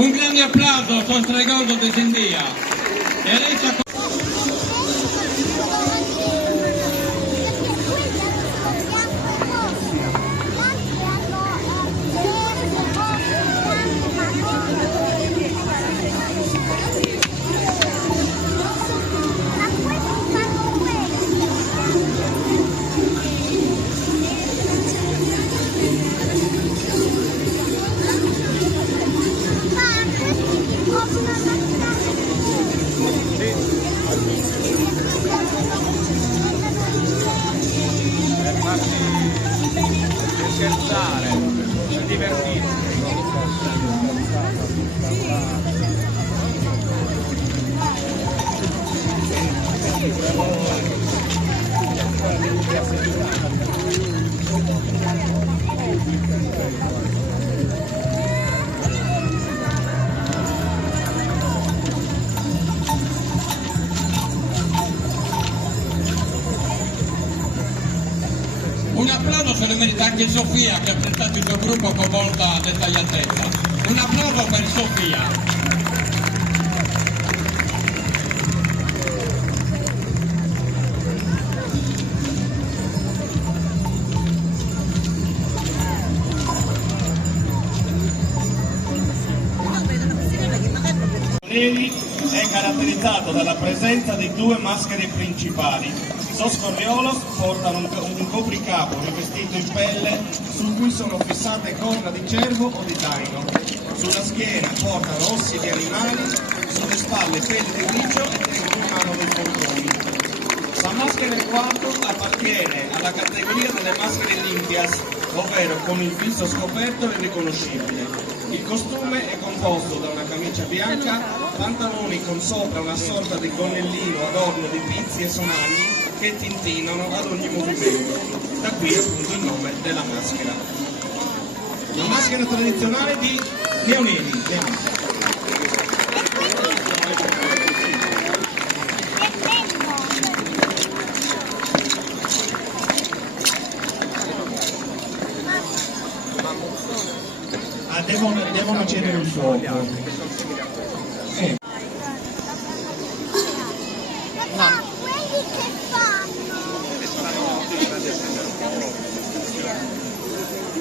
Un grande applauso al Stregoldo di Sindia. scherzare, per divertirsi. Un applauso se lo merita anche Sofia, che ha presentato il suo gruppo con molta dettagliatezza. Un applauso per Sofia. È caratterizzato dalla presenza di due maschere principali. Soscorriolos portano un copricapo rivestito in pelle su cui sono fissate corna di cervo o di daino. Sulla schiena portano ossi di animali, sulle spalle peli di riccio e tengono in mano dei poltroni. La maschera in quarto appartiene alla categoria delle maschere limpias, ovvero con il viso scoperto e riconoscibile. Il costume è composto da una camicia bianca, pantaloni con sopra una sorta di gonnellino adorno di pizzi e sonagli che tintinano ad ogni movimento. Da qui appunto il nome della maschera. La maschera tradizionale di Leonini. fuoco. Ma quelli che fanno?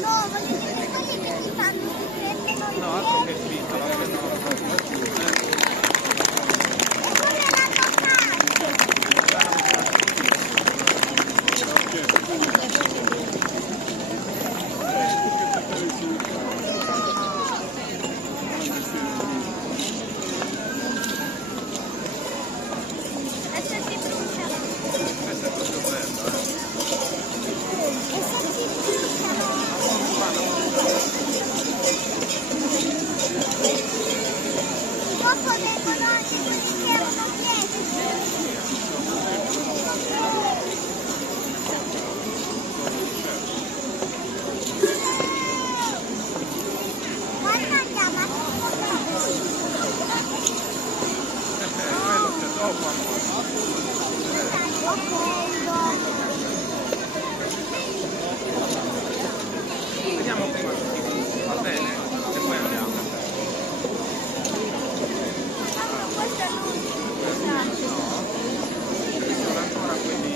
No, voglio dire quelli che si fanno, si prendono i piedi. Quello l'hanno fatto. Adesso si bruciano. E se si bruciano? Dopo vengono anche quelli che erano piedi. Guarda, andiamo a Vediamo prima, va bene, e poi andiamo. questo è l'unico. Ci sono ancora quelli,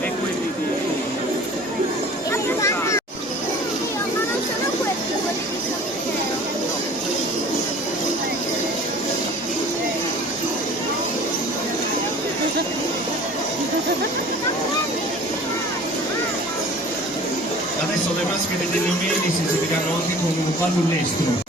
e quelli di... Ma non sono questi quelli di San Adesso le maschere degli umili si esibiranno anche con un pallonestro.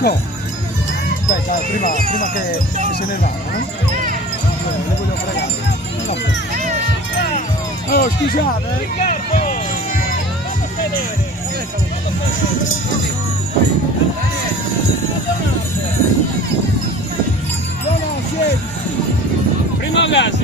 Francesco! Aspetta, prima che se ne vada, le voglio fregare. No. Oh, scusate! No, siedi! Prima gas,